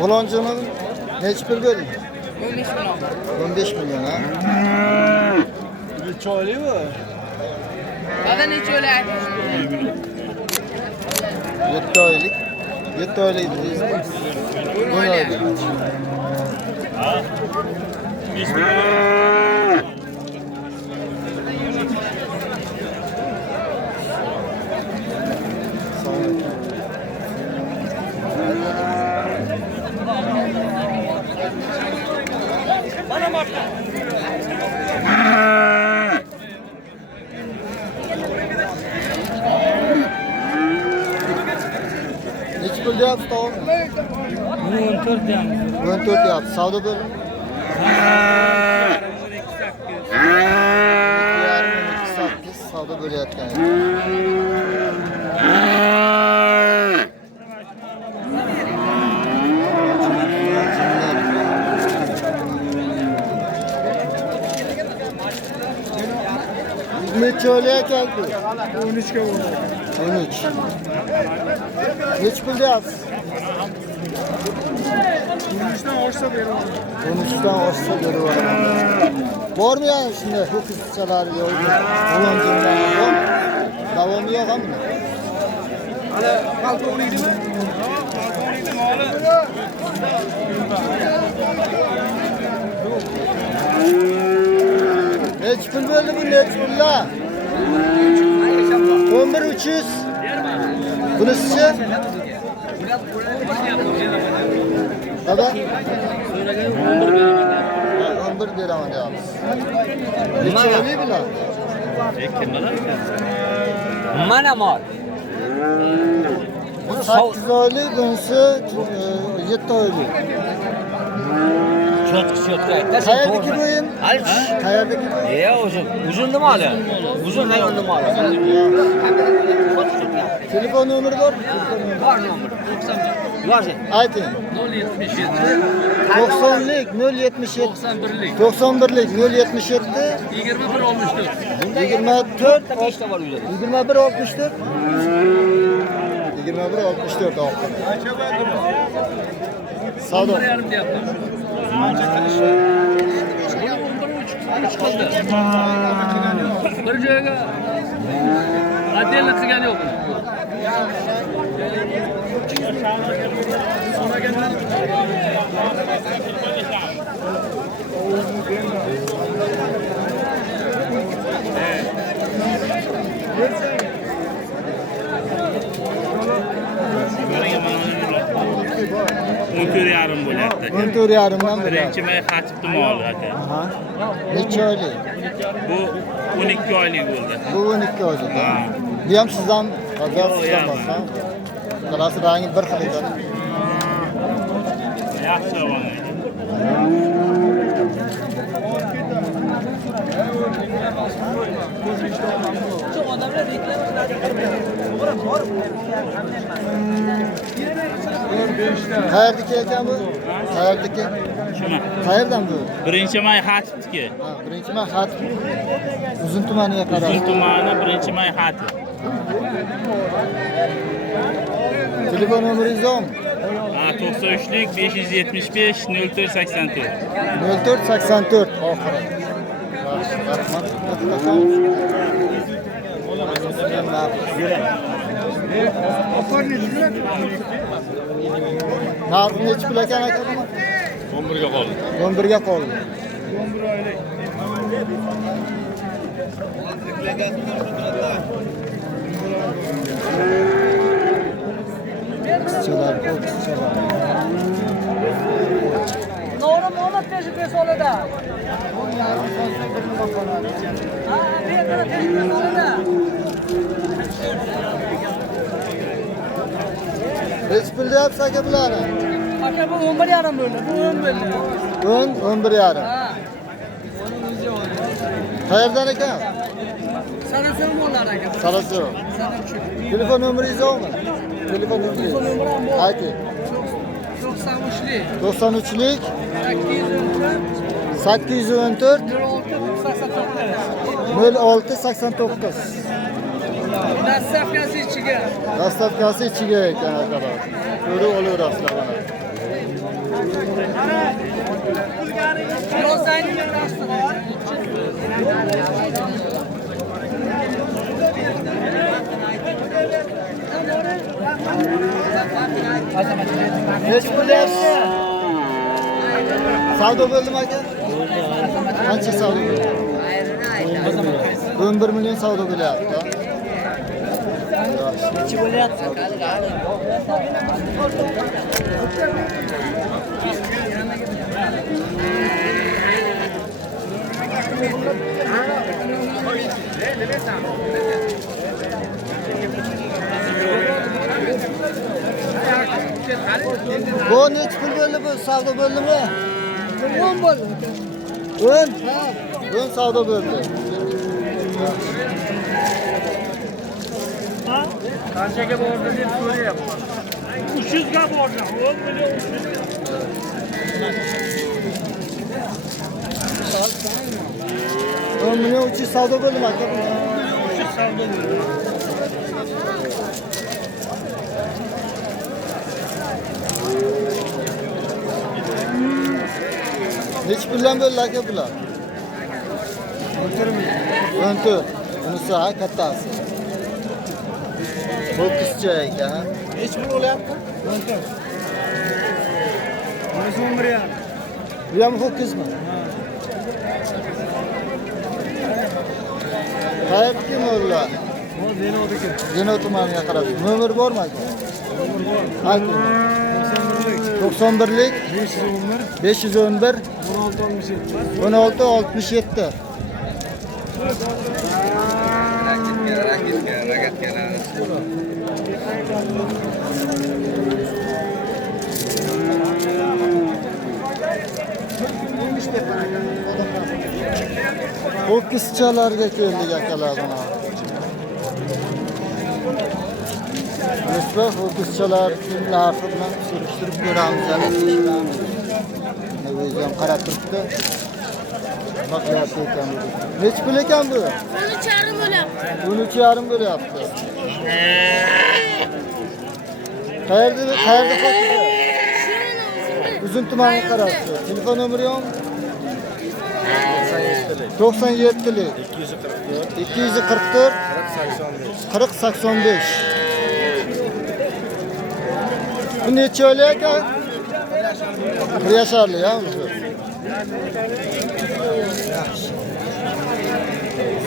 Oğlancının neçe pul verin? 15 milyon. 15 milyon ha. Neçe oyli mi? Baba neçe öyle? 7 oylik. 7 oylik. 10 oylik. Neçe pul deyapsiz tavuk? 14 yani. 14 deyapsiz. Savdo bölüm. 2,5-8 savdo bölayotgan. Neçe öyle geldi? 13 ga oldu. 13. Neçe pul deyapsiz? 13'ten olsa beri oldu. 13'ten olsa göre var. Var mı yani şimdi hukukçalar yok? Oğlancından yok. Davamı yok ama. Hala balkoniydi mi? Balkoniydi mi oğlum? Neçe pul böyle bu neçe pul la? 11.300. Bunisi? Baba? 11 beraman deyapsiz. Neçe öyle bile? Mana mol. 8 oylik, bunisi 7 oylik. Cho'tki aytda. Qayerdagi bo'yin? Qayerdagi bo'yin? Uzun nima hali? Uzun hayvon nima hali? Telefon nomeri bor? Bor nomer. 91. Yozing. Ayting. 077. 90lik 077 91lik 077 21 olmuştur. 24 Nechta bor uyda? 21 64 21 64 oxir. Savdo. Yarım diye yaptım. Bir joyga adeli qilgani yo'q. Yarım bo'lyapti. 14 yarimdan Birinchi may xatibdi moli aka. Aha. Necha oylik? Bu 12 oylik bo'ldi. Bu 12 oylik. Bu ham sizdan sizdan bo'lsa. Qalasi rangi bir xil ekan. Yaxshi o'g'il. Qayerdaki ekan bu? Qayerdaki? Shuni. Qayerdan bu? Birinchi may xatibdiki. Ha, birinchi man xat Uzun tumaniga qarab. Uzun tumani birinchi may xatib. Telefon nomeringiz bormi? 93lik 575 0484. 0484 oxiri. Yaxshi, rahmat. Narxi nechi pul ekan aka buni? 11 ga qoldi. 11 ga qoldi. Qizchalar, ko'p qizchalar. Doğru Muhammed Teşekkür Solida. Bir yakına Teşekkür Solida. Nechi pul deyapsiz aka bularni? Aka bu 11 yarim bo'ldi. Bu 10 bo'ldi. 11 yarim. Ha. Qayerdan ekan? Sarısoy mollar aka. Sarısoy. Telefon nomeringiz bormi? Telefon nomeringiz. Telefon nomerim bor. Ayting. 93'lik 93lik 814 814 06 89. 06 89. Dastavkasi ichiga. Dastavkasi ichiga ekan akalar. Ko'rib olaverasizlar mana. Neç pullayapsiz? Savdo bo'ldimi aka? Qancha savdo bo'ldi? 11 million savdo bo'lyapti. Nechi bo'lyapti? Bu neç pul bo'ldi bu? Savdo bo'ldimi? 10 bo'ldi. 10? 10 savdo bo'ldi. Qanchaga bordi deb so'rayapti. 300 ga bordi. 10 million 300. 10 million 300 savdo bo'ldimi aka? 300 savdo bo'ldi. Neç puldan bo'ldi aka bular? 14. Bunisi ha kattasi. Bu qizcha ekan. Nechi pul bo'lyapti? 14. Bunisi 11 yarim. Bu ham ho'kizmi? Qayerga ular? Bu Zenodiki. Zeno tumaniga qarab. Nomer bormi aka? Nomer bor. Ayting. 91lik 511 511 1667. 1667. Bu qizchalarga keldik akalar bana. Mesela bu qizchalar narxi bilan surishtirib ko'ramiz. Navizam qarab turibdi. Maqlab ekan bu. Nech pul ekan bu? 13,5 bo'lyapti. 13,5 bo'lyapti. Qayerda qo'yibdi? Uzun tumanga qarabdi. Telefon nomeri yo'q? 97lik 244 4085. Bu necha oylik ekan? 1 yaşarlı ya bu. Yaxshi.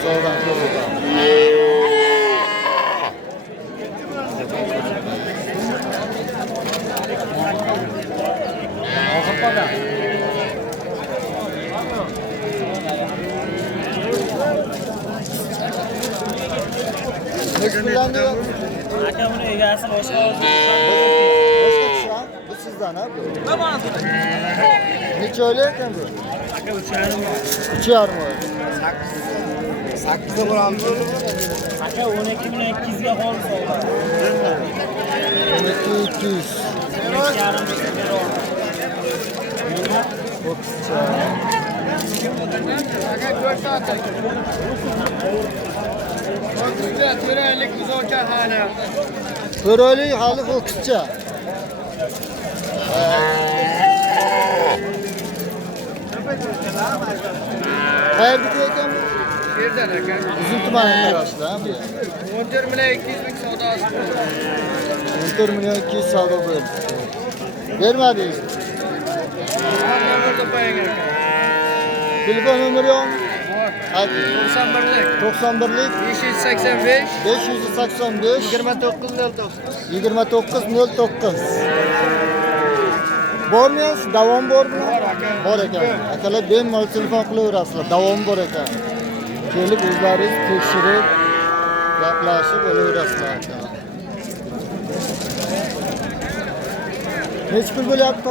Sağdan yo'ldan. Neç kullandı? Aka uni egasi boshqa o'zi. Boshqa kishi ha? Bu sizdan ha bu? Necha oylik ekan bu? Aka 3,5 bor. 3,5 oy. 8 da boramiz. Aka 12,200 ga qoldi sovg'a. 12,200. 2,5 Bu kızca. Köreli hali bu kızca. Hayır bir ekan. Yerdan ekan. Uzun tuman arkadaşlar ha bu. 14 million 200 ming savdosi. 14 milyon 200 savdo bo'ldi. Bermadingiz. Nomerda qo'ying ekan. Telefon nomeri yo'q? Hadi. 91lik 91lik 585 585 2909. 2909. Bormaysiz, davom bormi? Bor ekan. Akalar bemalol telefon qilaverasizlar, davom bor ekan. Kelib o'zlaringiz tekshirib, gaplashib olaverasizlar akalar. Necha pul bo'lyapti?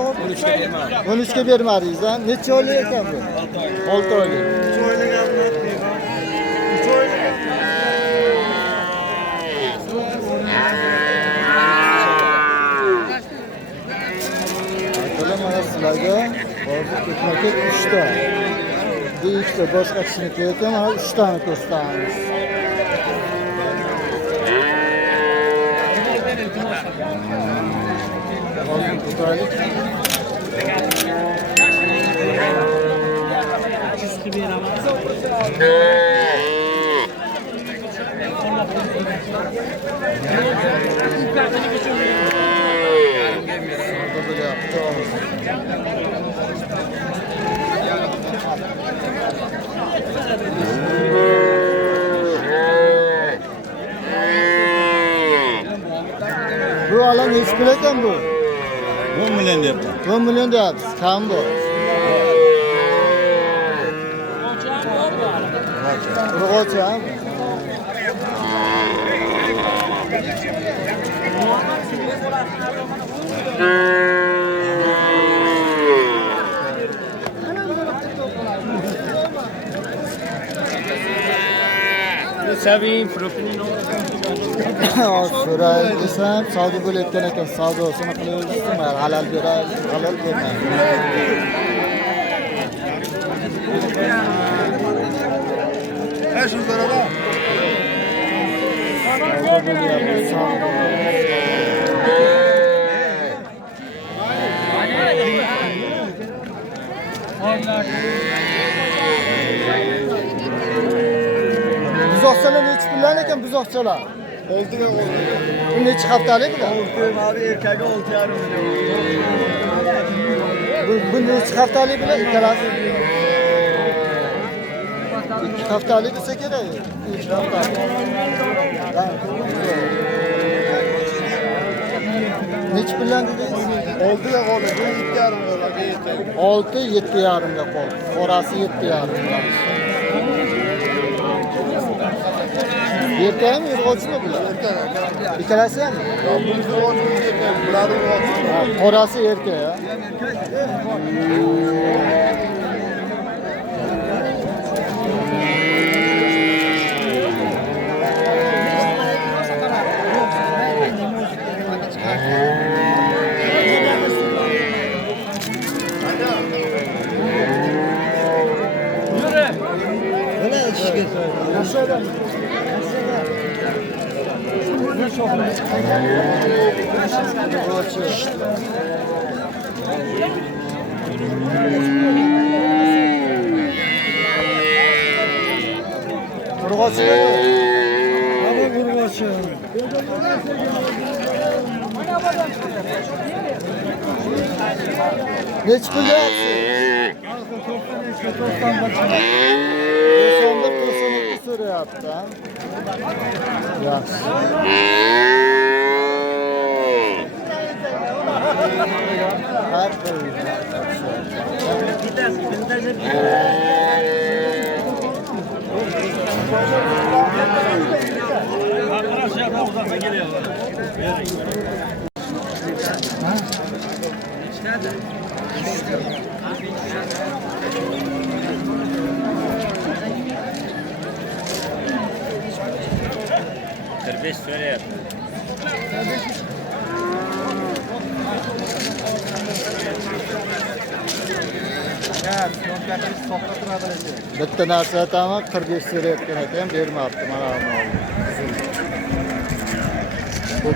13 ga bermadingiz, ha? Necha oylik ekan bu? 6 oylik. 3 oylik almat deyman. 3 oylik. Akalar mana sizlarga hozir ketma-ket 3 ta. Bu 2 ta boshqa kishiniki ekan, mana 3 tani ko'rsatamiz. Hozir tutaylik. Savdo bo'lyapti. Bu alan nechi pul ekan bu? 10 milyon deyapti. 10 milyon deyapsiz. Kam bu. Urg'ochi ham. Sabin profilini So'ray desam, savdo bo'layotgan ekan, savdosini qilaverdim, halal beraylik, halal bermaydi. Ha shu zarada. Savdo bo'lyapti, savdo. Buzoqchalar nechi pullar ekan buzoqchalar? 6 ga oldi. Bu nechi haftalik bular? Abi erkagi 6,5 milyon. Bu nechi haftalik bular? Ikkalasi. 2 haftalik bo'lsa kerak. 3 haftalik. Nechi pullar dedingiz? 6 ga oldi. 7,5 millionga erkagi. 6 7,5 ga qoldi. Qorasi 7,5. Erkakmi, urg'ochimi bular? Ikkalasi ham? Bunisi urg'ochi, bular urg'ochi. Qorasi erkak ya. Urg'ochi. Mana urg'ochi. Nechi pul deyapsiz? 91 so'rayapti. Yaxshi. Har Beş söyle. bitta narsa aytaman, 45 so'rayotgan ekan, bermabdi. Mana bu.